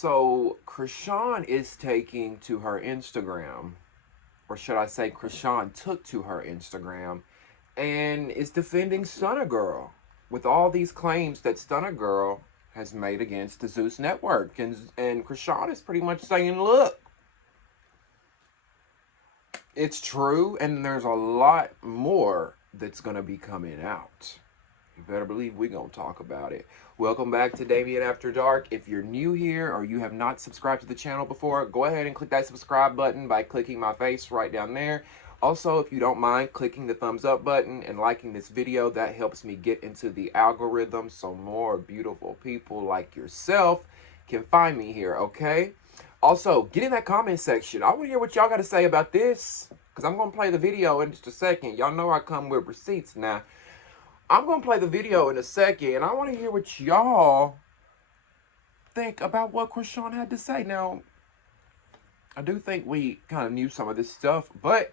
So Chrisean is taking to her Instagram, or should I say Chrisean took to her Instagram, and is defending Stunna Girl with all these claims that Stunna Girl has made against the Zeus network. And Chrisean is pretty much saying, look, it's true, and there's a lot more that's going to be coming out. You better believe we're going to talk about it. Welcome back to Damien After Dark. If you're new here or you have not subscribed to the channel before, go ahead and click that subscribe button by clicking my face right down there. Also, if you don't mind clicking the thumbs up button and liking this video, that helps me get into the algorithm so more beautiful people like yourself can find me here, okay? Also, get in that comment section. I want to hear what y'all got to say about this, because I'm going to play the video in just a second. Y'all know I come with receipts now. I'm going to play the video in a second, and I want to hear what y'all think about what Chrisean had to say. Now, I do think we kind of knew some of this stuff, but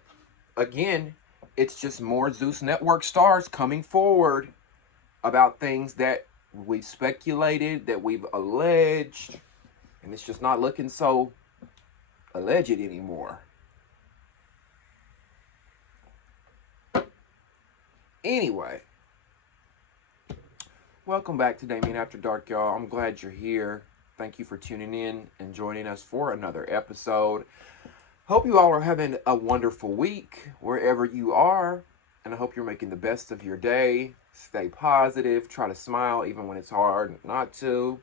again, it's just more Zeus Network stars coming forward about things that we've speculated, that we've alleged, and it's just not looking so alleged anymore. Anyway, welcome back to Damien After Dark, y'all. I'm glad you're here. Thank you for tuning in and joining us for another episode. Hope you all are having a wonderful week wherever you are, and I hope you're making the best of your day. Stay positive. Try to smile even when it's hard not to.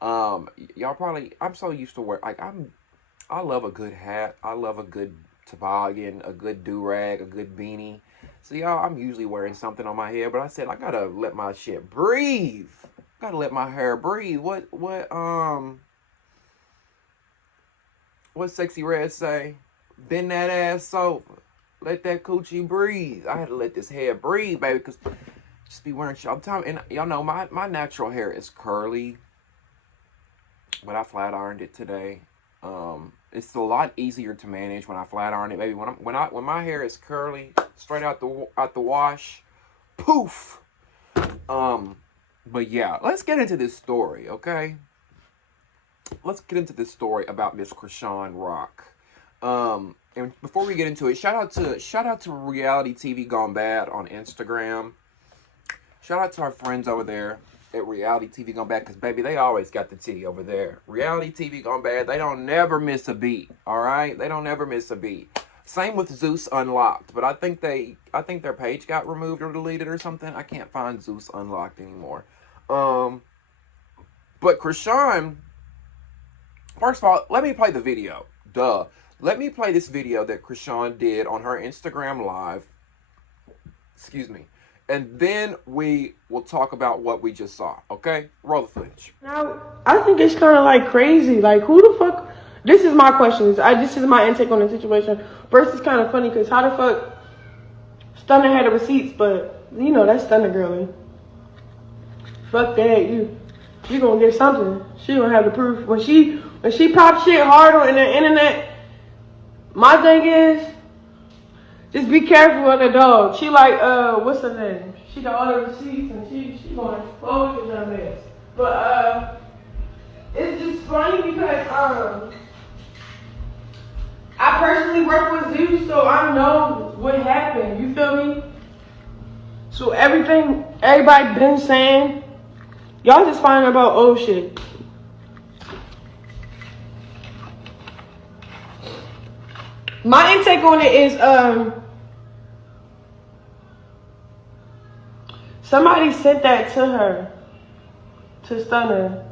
Y'all probably, I'm so used to wear, like, I love a good hat. I love a good toboggan, a good do-rag, a good beanie. So y'all, I'm usually wearing something on my head, but I said I gotta let my shit breathe. Gotta let my hair breathe. What Sexy Red say? Bend that ass over. Let that coochie breathe. I had to let this hair breathe, baby, because just be wearing shit all the time. And y'all know my natural hair is curly, but I flat ironed it today. It's a lot easier to manage when I flat iron it, baby. When my hair is curly, straight out the wash, poof. But yeah, let's get into this story, okay? Let's get into this story about Miss Chrisean Rock. And before we get into it, shout out to Reality TV Gone Bad on Instagram. Shout out to our friends over there at Reality TV Gone Bad, because baby, they always got the tea over there. Reality TV Gone Bad, they don't never miss a beat. All right, they don't never miss a beat. Same with Zeus Unlocked, but I think their page got removed or deleted or something. I can't find Zeus Unlocked anymore. But Chrisean, first of all, let me play the video. Duh. Let me play this video that Chrisean did on her Instagram Live. Excuse me. And then we will talk about what we just saw, okay? Roll the footage. Now, I think it's kind of like crazy. Like, who the fuck? This is my question. This is my intake on the situation. First, it's kind of funny because how the fuck Stunna had the receipts, but you know that's Stunna girly. Fuck that, you gonna get something. She gonna have the proof when she pop shit hard on the internet. My thing is, just be careful with the dog. She like, what's her name? She got all the receipts and she gonna expose your dumb ass. But, it's just funny because, I personally work with Zeus, so I know what happened. You feel me? So everybody been saying, y'all just finding about old shit. My intake on it is, somebody sent that to her, to Stunna,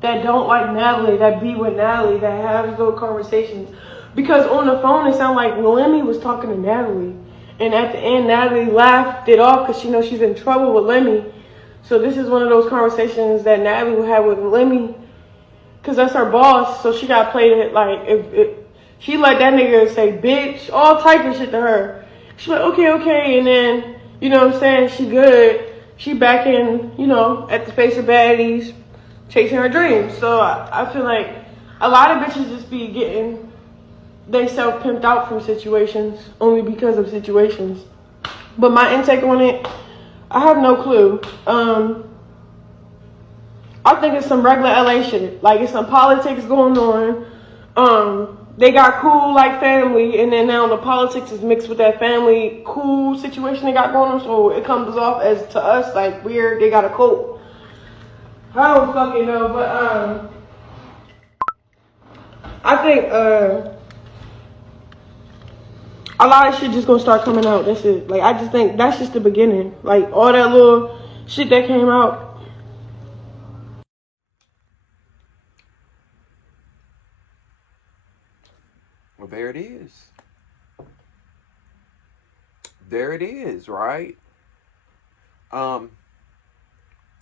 that don't like Natalie, that be with Natalie, that has those conversations. Because on the phone, it sounded like Lemmy was talking to Natalie. And at the end, Natalie laughed it off because she knows she's in trouble with Lemmy. So this is one of those conversations that Natalie would have with Lemmy, because that's her boss. So she got played it like, if she let that nigga say bitch, all type of shit to her. She's like, okay. And then, you know what I'm saying, she good. She back in, you know, at the face of baddies, chasing her dreams. So I feel like a lot of bitches just be getting they self pimped out from situations only because of situations. But my intake on it, I have no clue. I think it's some regular LA shit. Like, it's some politics going on. They got cool like family, and then now the politics is mixed with that family cool situation they got going on. So it comes off as to us like weird. They got a cult. I don't fucking know, but I think a lot of shit just gonna start coming out. That's it. Like, I just think that's just the beginning. Like, all that little shit that came out. Well, there it is. There it is, right?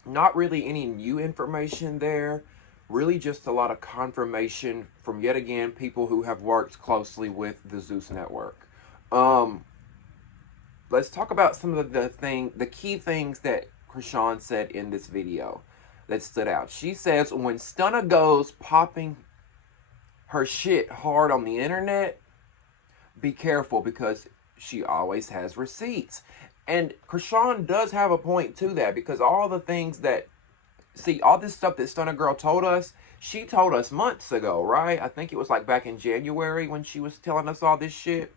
Not really any new information there. Really just a lot of confirmation from, yet again, people who have worked closely with the Zeus network. Let's talk about some of the key things that Chrisean said in this video that stood out. She says, when Stunna goes popping her shit hard on the internet, be careful because she always has receipts. And Chrisean does have a point to that, because all the things that, see, all this stuff that Stunna Girl told us, she told us months ago, right? I think it was like back in January when she was telling us all this shit.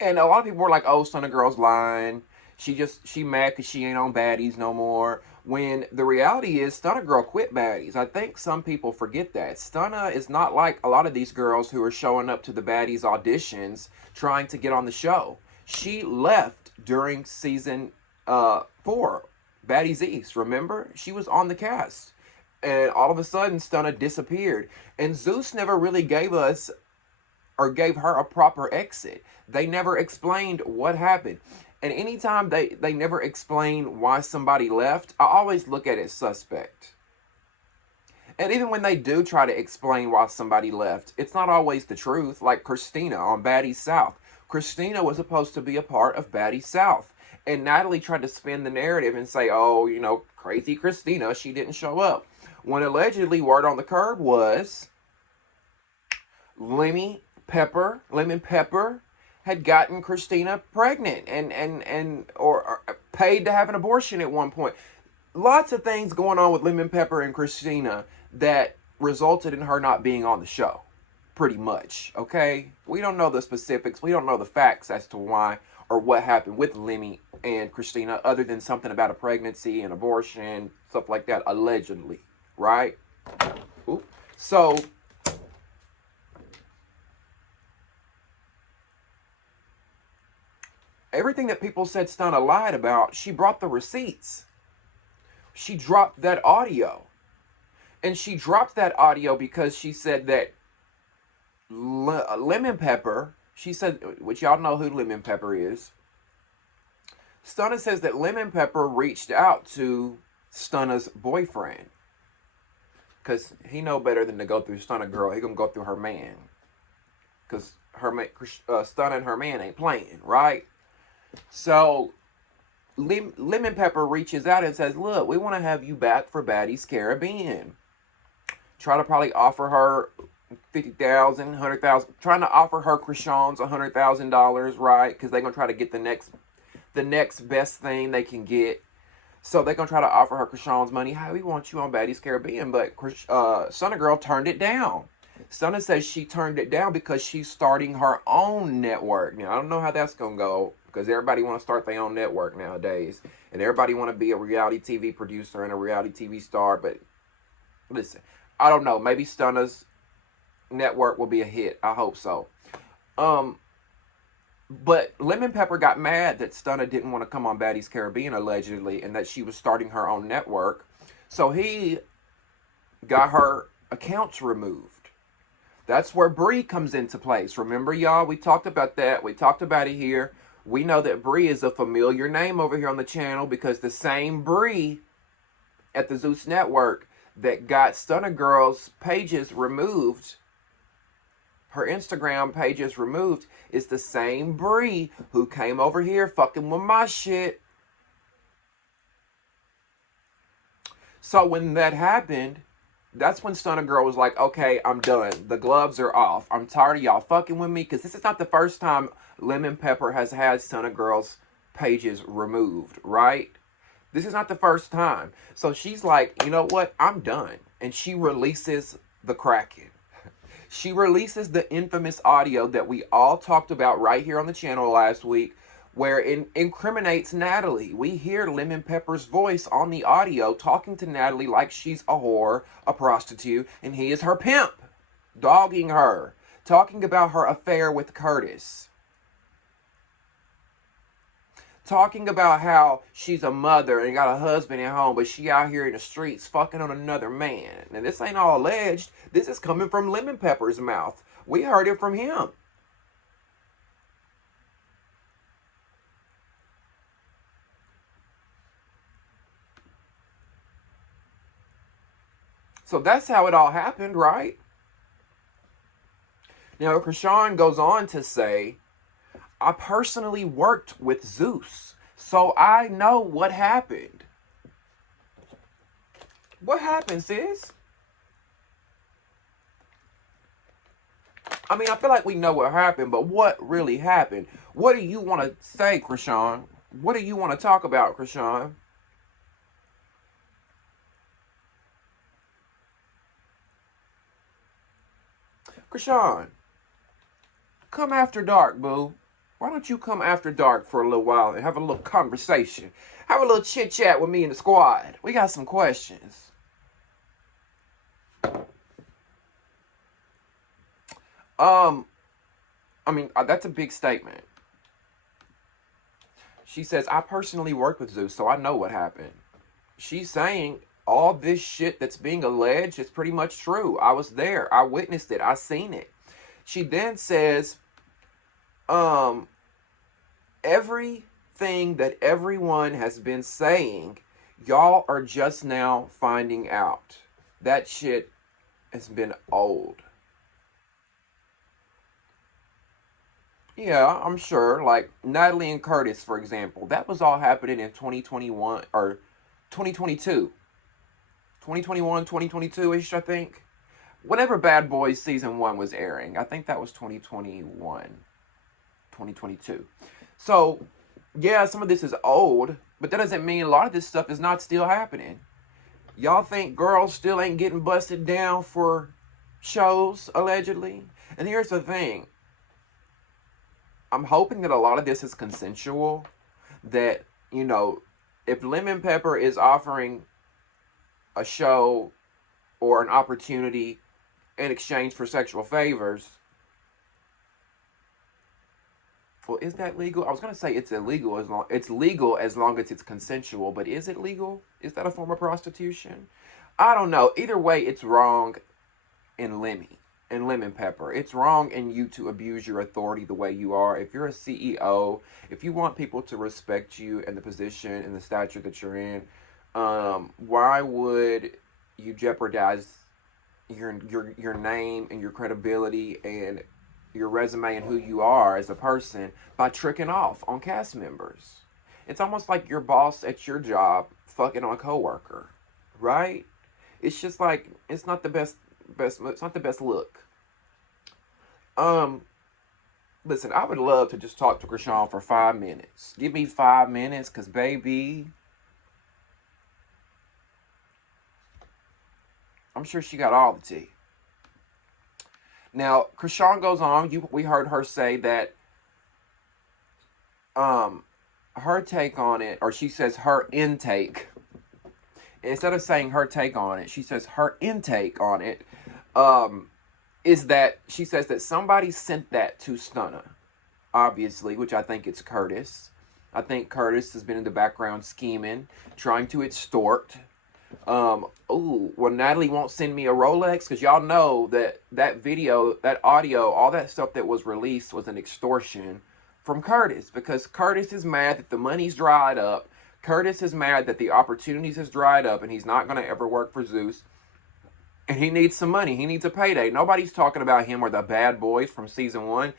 And a lot of people were like, oh, Stunna Girl's lying. She mad because she ain't on baddies no more. When the reality is, Stunna Girl quit baddies. I think some people forget that. Stunna is not like a lot of these girls who are showing up to the baddies auditions trying to get on the show. She left during season 4, Baddies East, remember? She was on the cast. And all of a sudden, Stunna disappeared. And Zeus never really gave us, or gave her, a proper exit. They never explained what happened. And anytime they never explain why somebody left, I always look at it suspect. And even when they do try to explain why somebody left, it's not always the truth. Like Christina on Baddies South. Christina was supposed to be a part of Baddies South. And Natalie tried to spin the narrative and say, oh, you know, crazy Christina, she didn't show up. When allegedly, word on the curb was Lemon Pepper had gotten Christina pregnant or paid to have an abortion at one point. Lots of things going on with Lemon Pepper and Christina that resulted in her not being on the show. Pretty much, okay? We don't know the specifics. We don't know the facts as to why or what happened with Lemmy and Christina, other than something about a pregnancy and abortion, stuff like that, allegedly, right? Ooh. So everything that people said Stunna lied about, she brought the receipts. She dropped that audio. And she dropped that audio because she said that Lemon Pepper, she said, which y'all know who Lemon Pepper is. Stunna says that Lemon Pepper reached out to Stunna's boyfriend. Because he know better than to go through Stunna Girl. He gonna go through her man. Because Stunna and her man ain't playing, right? So Lemon Pepper reaches out and says, look, we want to have you back for Baddies Caribbean. Try to probably offer her $50,000, $100,000. Trying to offer her Chrisean's $100,000, right? Because they're going to try to get the next best thing they can get. So they're going to try to offer her Chrisean's money. Hey, we want you on Baddies Caribbean. But Stunna Girl turned it down. Stunna says she turned it down because she's starting her own network. Now, I don't know how that's going to go, because everybody want to start their own network nowadays. And everybody want to be a reality TV producer and a reality TV star. But listen, I don't know. Maybe Stunna's network will be a hit. I hope so. But Lemon Pepper got mad that Stunna didn't want to come on Baddies Caribbean, allegedly, and that she was starting her own network. So he got her accounts removed. That's where Bree comes into place. Remember, y'all? We talked about that. We talked about it here. We know that Bree is a familiar name over here on the channel, because the same Bree at the Zeus Network that got Stunna Girl's pages removed, her Instagram pages removed, is the same Bree who came over here fucking with my shit. So when that happened, that's when Stunna Girl was like, okay, I'm done. The gloves are off. I'm tired of y'all fucking with me, because this is not the first time Lemon Pepper has had Stunna Girl's pages removed, right? This is not the first time. So she's like, you know what? I'm done. And she releases the Kraken. She releases the infamous audio that we all talked about right here on the channel last week, where it incriminates Natalie. We hear Lemon Pepper's voice on the audio talking to Natalie like she's a whore, a prostitute, and he is her pimp, dogging her, talking about her affair with Curtis, talking about how she's a mother and got a husband at home, but she out here in the streets fucking on another man. And this ain't all alleged. This is coming from Lemon Pepper's mouth. We heard it from him. So that's how it all happened, right? Now, Chrisean goes on to say, I personally worked with Zeus, so I know what happened. What happened, sis? I mean, I feel like we know what happened, but what really happened? What do you want to say, Chrisean? What do you want to talk about, Chrisean? Chrisean, come after dark, boo. Why don't you come after dark for a little while and have a little conversation? Have a little chit-chat with me and the squad. We got some questions. I mean, that's a big statement. She says, I personally worked with Zeus, so I know what happened. She's saying all this shit that's being alleged is pretty much true. I was there. I witnessed it. I seen it. She then says, everything that everyone has been saying, y'all are just now finding out. That shit has been old. Yeah, I'm sure. Like Natalie and Curtis, for example, that was all happening in 2021 or 2022. 2021, 2022-ish, I think. Whenever Bad Boys Season 1 was airing. I think that was 2021, 2022. So, yeah, some of this is old, but that doesn't mean a lot of this stuff is not still happening. Y'all think girls still ain't getting busted down for shows, allegedly? And here's the thing. I'm hoping that a lot of this is consensual. That, you know, if Lemon Pepper is offering a show or an opportunity in exchange for sexual favors, well, is that legal? I was going to say it's illegal it's legal as long as it's consensual, but is it legal? Is that a form of prostitution? I don't know. Either way, it's wrong in Lemon Pepper. It's wrong in you to abuse your authority the way you are. If you're a CEO, if you want people to respect you and the position and the stature that you're in, why would you jeopardize your name and your credibility and your resume and who you are as a person by tricking off on cast members? It's almost like your boss at your job fucking on a coworker, right? It's just like, it's not the best it's not the best look. Listen, I would love to just talk to Chrisean for 5 minutes. Give me 5 minutes, cause baby, I'm sure she got all the tea. Now, Chrisean goes on. We heard her say that her take on it, or she says her intake. Instead of saying her take on it, she says her intake on it. Is that she says that somebody sent that to Stunna, obviously, which I think it's Curtis. I think Curtis has been in the background scheming, trying to extort. Well, Natalie won't send me a Rolex, because y'all know that video, that audio, all that stuff that was released was an extortion from Curtis, because Curtis is mad that the money's dried up. Curtis is mad that the opportunities has dried up and he's not going to ever work for Zeus. And he needs some money. He needs a payday. Nobody's talking about him or the bad boys from season 1.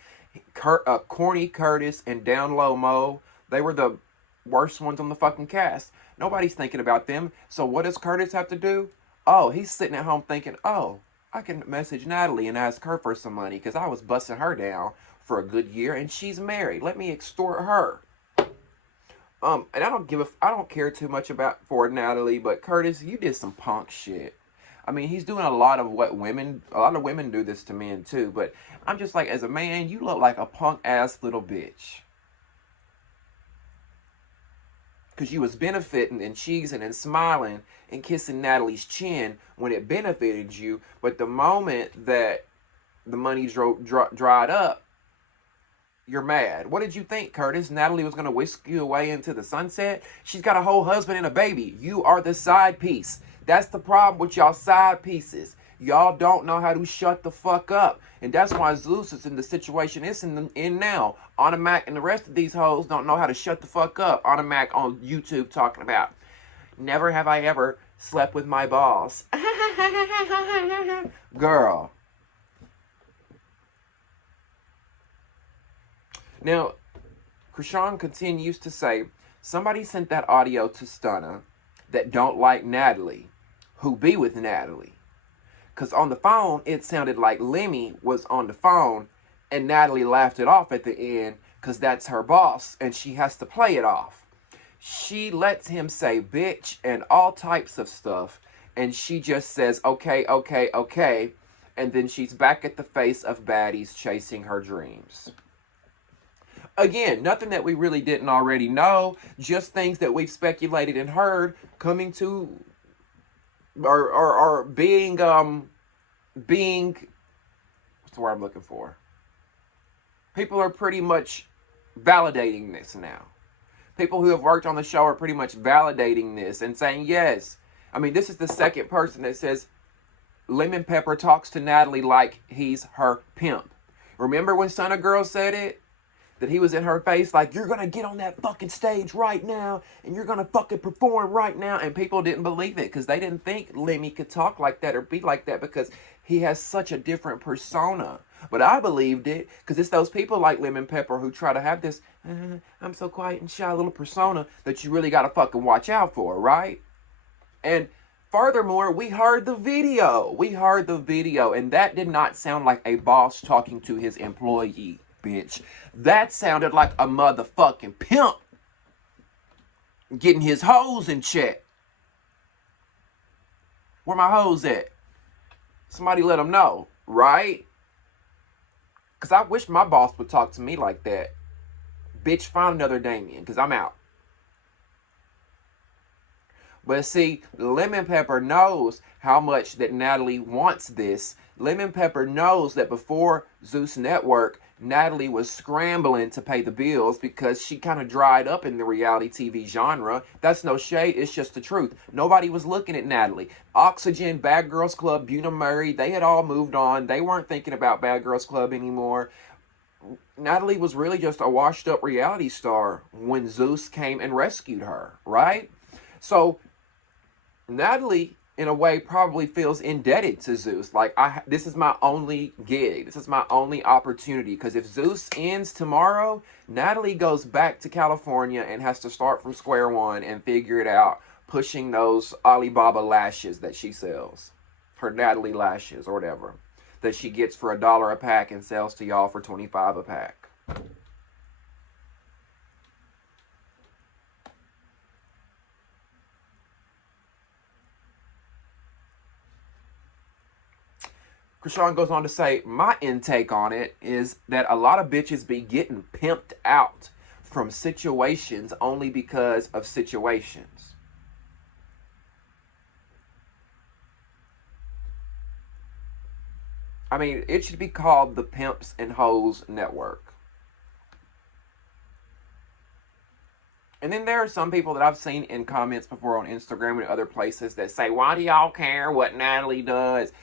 Corny Curtis and Down Low Mo, they were the worst ones on the fucking cast. Nobody's thinking about them. So what does Curtis have to do? Oh, he's sitting at home thinking, oh, I can message Natalie and ask her for some money because I was busting her down for a good year and she's married. Let me extort her. And I don't care too much for Natalie, but Curtis, you did some punk shit. I mean, he's doing a lot of women do this to men too, but I'm just like, as a man, you look like a punk ass little bitch. Because you was benefiting and cheesing and smiling and kissing Natalie's chin when it benefited you, but the moment that the money dried up, you're mad. What did you think, Curtis? Natalie was going to whisk you away into the sunset? She's got a whole husband and a baby. You are the side piece. That's the problem with y'all side pieces. Y'all don't know how to shut the fuck up. And that's why Zeus is in the situation it's in now. Automac and the rest of these hoes don't know how to shut the fuck up. Automac on YouTube talking about, never have I ever slept with my boss. Girl. Now, Chrisean continues to say, somebody sent that audio to Stunna that don't like Natalie, who be with Natalie. Because on the phone, it sounded like Lemmy was on the phone, and Natalie laughed it off at the end, because that's her boss, and she has to play it off. She lets him say bitch and all types of stuff, and she just says, okay, okay, okay, and then she's back at the face of baddies chasing her dreams. Again, nothing that we really didn't already know, just things that we've speculated and heard coming to, or being, what's the word I'm looking for? People are pretty much validating this now. People who have worked on the show are pretty much validating this and saying, yes. I mean, this is the second person that says Lemon Pepper talks to Natalie like he's her pimp. Remember when Stunna Girl said it? That he was in her face like, you're going to get on that fucking stage right now, and you're going to fucking perform right now. And people didn't believe it because they didn't think Lemmy could talk like that or be like that because he has such a different persona. But I believed it because it's those people like Lemon Pepper who try to have this, I'm so quiet and shy little persona that you really got to fucking watch out for, right? And furthermore, we heard the video. And that did not sound like a boss talking to his employee. Bitch. That sounded like a motherfucking pimp getting his hoes in check. Where my hoes at? Somebody let them know, right? Because I wish my boss would talk to me like that. Bitch, find another Damien, because I'm out. But see, Lemon Pepper knows how much that Natalie wants this. Lemon Pepper knows that before Zeus Network, Natalie was scrambling to pay the bills because she kind of dried up in the reality TV genre. That's no shade, it's just the truth. Nobody was looking at Natalie. Oxygen, Bad Girls Club, Buna Murray, they had all moved on. They weren't thinking about Bad Girls Club anymore. Natalie was really just a washed up reality star when Zeus came and rescued her, right? So Natalie, in a way, probably feels indebted to Zeus. Like, this is my only gig. This is my only opportunity. Because if Zeus ends tomorrow, Natalie goes back to California and has to start from square one and figure it out, pushing those Alibaba lashes that she sells. Her Natalie lashes or whatever. That she gets for $1 a pack and sells to y'all for $25 a pack. Chrisean goes on to say, my intake on it is that a lot of bitches be getting pimped out from situations only because of situations. I mean, it should be called the Pimps and Hoes Network. And then there are some people that I've seen in comments before on Instagram and other places that say, why do y'all care what Natalie does?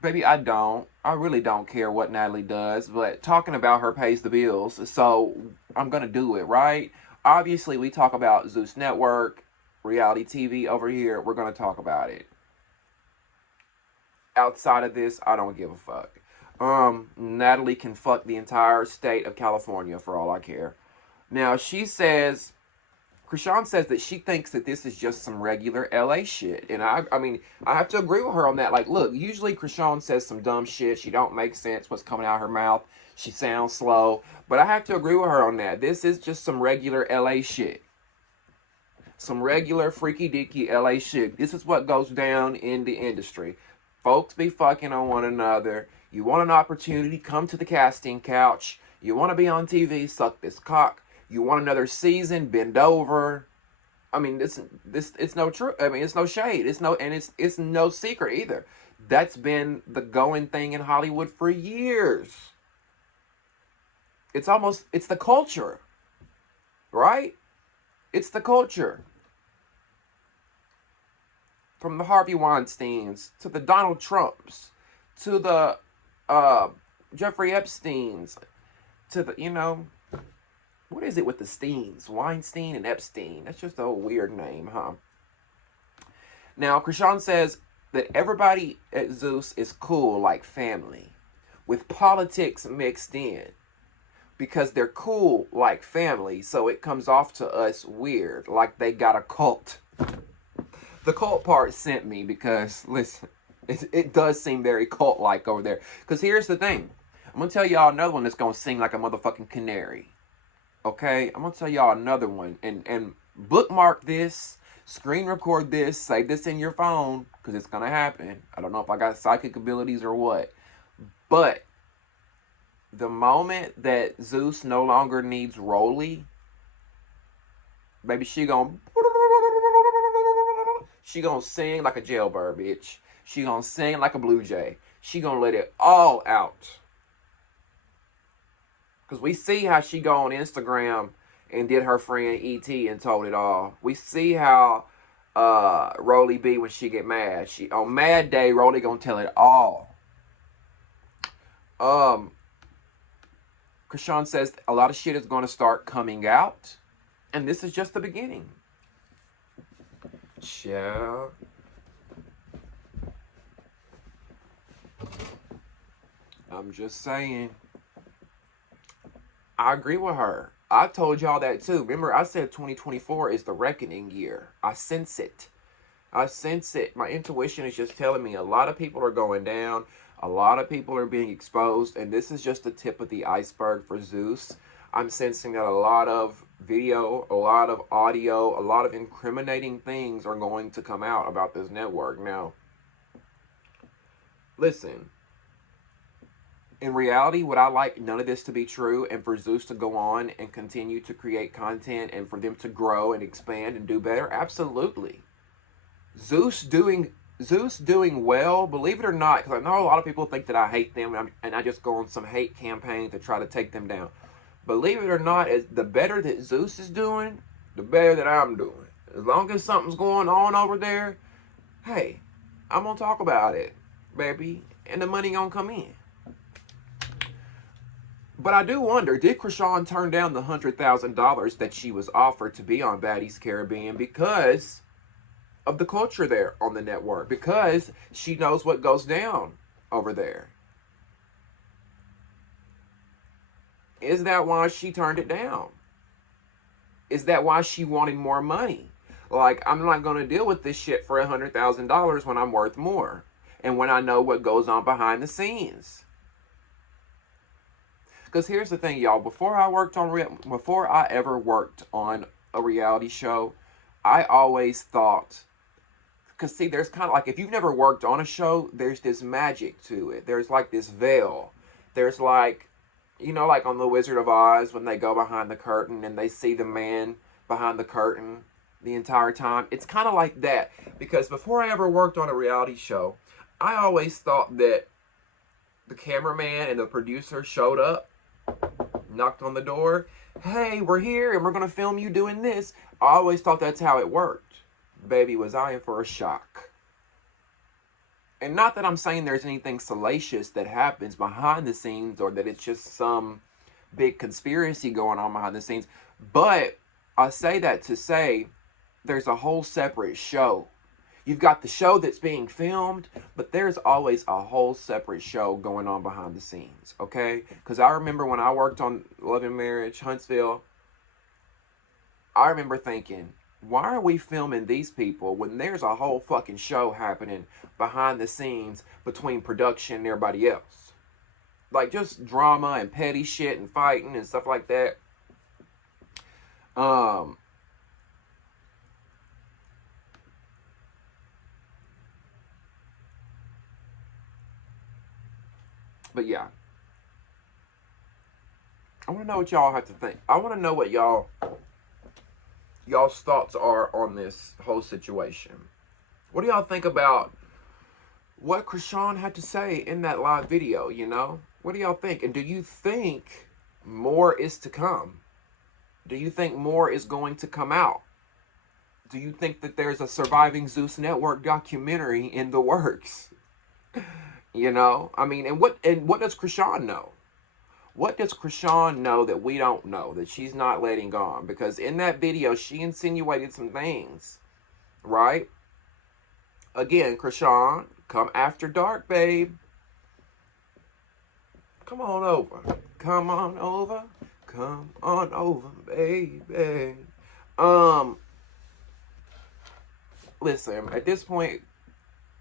Baby, I don't. I really don't care what Natalie does, but talking about her pays the bills, so I'm going to do it, right? Obviously, we talk about Zeus Network, reality TV over here. We're going to talk about it. Outside of this, I don't give a fuck. Natalie can fuck the entire state of California for all I care. Now, she says, Chrisean says that she thinks that this is just some regular LA shit. And I mean, I have to agree with her on that. Like, look, usually Chrisean says some dumb shit. She don't make sense what's coming out of her mouth. She sounds slow. But I have to agree with her on that. This is just some regular LA shit. Some regular freaky deaky LA shit. This is what goes down in the industry. Folks be fucking on one another. You want an opportunity, come to the casting couch. You want to be on TV, suck this cock. You want another season, bend over. I mean, this it's no true. I mean, it's no shade. It's no secret either. That's been the going thing in Hollywood for years. It's the culture, right? It's the culture. From the Harvey Weinsteins to the Donald Trumps to the Jeffrey Epsteins to the, what is it with the Steens? Weinstein and Epstein. That's just a weird name, huh? Now, Chrisean says that everybody at Zeus is cool like family, with politics mixed in. Because they're cool like family, so it comes off to us weird, like they got a cult. The cult part sent me because, listen, it does seem very cult-like over there. Because here's the thing. I'm going to tell y'all another one that's going to sing like a motherfucking canary. Okay? I'm going to tell y'all another one. And bookmark this, screen record this, save this in your phone, because it's going to happen. I don't know if I got psychic abilities or what. But the moment that Zeus no longer needs Rolly, baby, she gonna sing like a jailbird, bitch. She gonna sing like a blue jay. She gonna let it all out. Because we see how she go on Instagram and did her friend E.T. and told it all. We see how Rolly be when she get mad. On Mad Day, Rolly gonna tell it all. Chrisean says a lot of shit is going to start coming out. And this is just the beginning. Child. I'm just saying. I agree with her. I told y'all that too. Remember, I said 2024 is the reckoning year. I sense it. I sense it. My intuition is just telling me a lot of people are going down. A lot of people are being exposed. And this is just the tip of the iceberg for Zeus. I'm sensing that a lot of video, a lot of audio, a lot of incriminating things are going to come out about this network. Now, listen. In reality, would I like none of this to be true and for Zeus to go on and continue to create content and for them to grow and expand and do better? Absolutely. Zeus doing well, believe it or not, because I know a lot of people think that I hate them and I just go on some hate campaign to try to take them down. Believe it or not, the better that Zeus is doing, the better that I'm doing. As long as something's going on over there, hey, I'm going to talk about it, baby, and the money going to come in. But I do wonder, did Chrisean turn down the $100,000 that she was offered to be on Baddies Caribbean because of the culture there on the network? Because she knows what goes down over there. Is that why she turned it down? Is that why she wanted more money? Like, I'm not going to deal with this shit for $100,000 when I'm worth more. And when I know what goes on behind the scenes. Because here's the thing, y'all. Before I ever worked on a reality show, I always thought, because see, there's kind of like, if you've never worked on a show, there's this magic to it. There's like this veil. There's like, like on The Wizard of Oz, when they go behind the curtain and they see the man behind the curtain the entire time. It's kind of like that. Because before I ever worked on a reality show, I always thought that the cameraman and the producer showed up, knocked on the door. Hey, we're here and we're going to film you doing this. I always thought that's how it worked. Baby, was I in for a shock. And not that I'm saying there's anything salacious that happens behind the scenes or that it's just some big conspiracy going on behind the scenes. But I say that to say there's a whole separate show. You've got the show that's being filmed, but there's always a whole separate show going on behind the scenes, okay? Because I remember when I worked on Love and Marriage, Huntsville, I remember thinking, why are we filming these people when there's a whole fucking show happening behind the scenes between production and everybody else? Like, just drama and petty shit and fighting and stuff like that. But yeah. I want to know what y'all have to think. I want to know what y'all's thoughts are on this whole situation. What do y'all think about what Chrisean had to say in that live video, you know? What do y'all think? And do you think more is to come? Do you think more is going to come out? Do you think that there's a Surviving Zeus Network documentary in the works? You know? I mean, and what does Chrisean know? What does Chrisean know that we don't know, that she's not letting on? Because in that video, she insinuated some things, right? Again, Chrisean, come after dark, babe. Come on over. Come on over. Come on over, baby. Listen, at this point,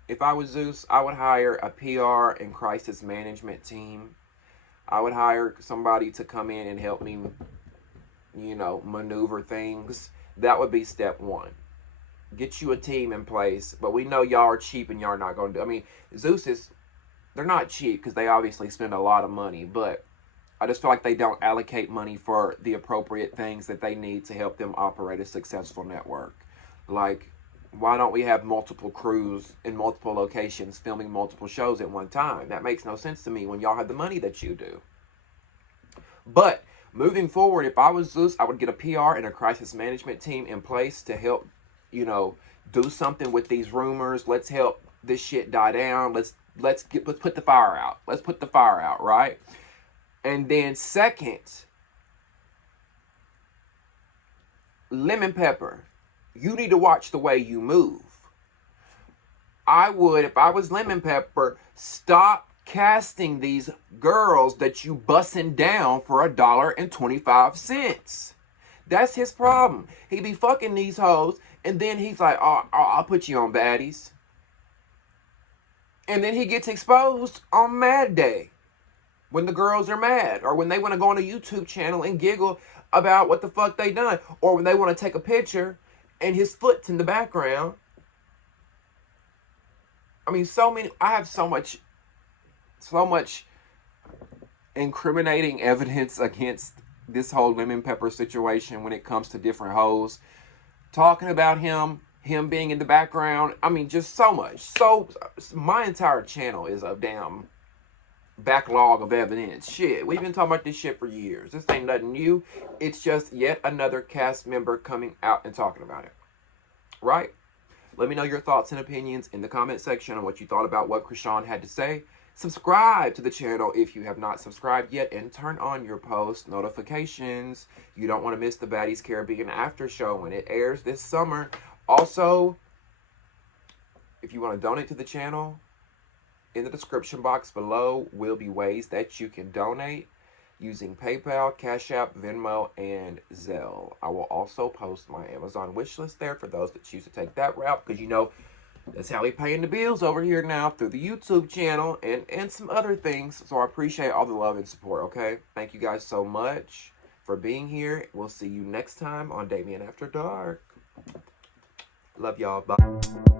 if I was Zeus, I would hire a PR and crisis management team. I would hire somebody to come in and help me, you know, maneuver things. That would be step one. Get you a team in place. But we know y'all are cheap and y'all are not going to do. I mean, Zeus is, they're not cheap because they obviously spend a lot of money. But I just feel like they don't allocate money for the appropriate things that they need to help them operate a successful network. Like, why don't we have multiple crews in multiple locations filming multiple shows at one time? That makes no sense to me when y'all have the money that you do. But moving forward, if I was Zeus, I would get a PR and a crisis management team in place to help, you know, do something with these rumors. Let's help this shit die down. Let's put the fire out. Let's put the fire out, right? And then second, Lemon Pepper, you need to watch the way you move. I would, if I was Lemon Pepper, stop casting these girls that you bussin' down for $1.25. That's his problem. He be fucking these hoes, and then he's like, oh, I'll put you on baddies. And then he gets exposed on Mad Day, when the girls are mad, or when they want to go on a YouTube channel and giggle about what the fuck they done, or when they want to take a picture and his foot's in the background. I mean, I have so much incriminating evidence against this whole Lemon Pepper situation when it comes to different hoes. Talking about him being in the background. I mean, just so much. So, my entire channel is a damn backlog of evidence. Shit, we've been talking about this shit for years. This ain't nothing new. It's just yet another cast member coming out and talking about it. Right? Let me know your thoughts and opinions in the comment section on what you thought about what Chrisean had to say. Subscribe to the channel if you have not subscribed yet, and turn on your post notifications. You don't want to miss the Baddies Caribbean after show when it airs this summer. Also, if you want to donate to the channel, in the description box below will be ways that you can donate using PayPal, Cash App, Venmo, and Zelle. I will also post my Amazon wishlist there for those that choose to take that route, because you know that's how we paying the bills over here now through the YouTube channel and some other things. So I appreciate all the love and support, okay? Thank you guys so much for being here. We'll see you next time on Damien After Dark. Love y'all. Bye.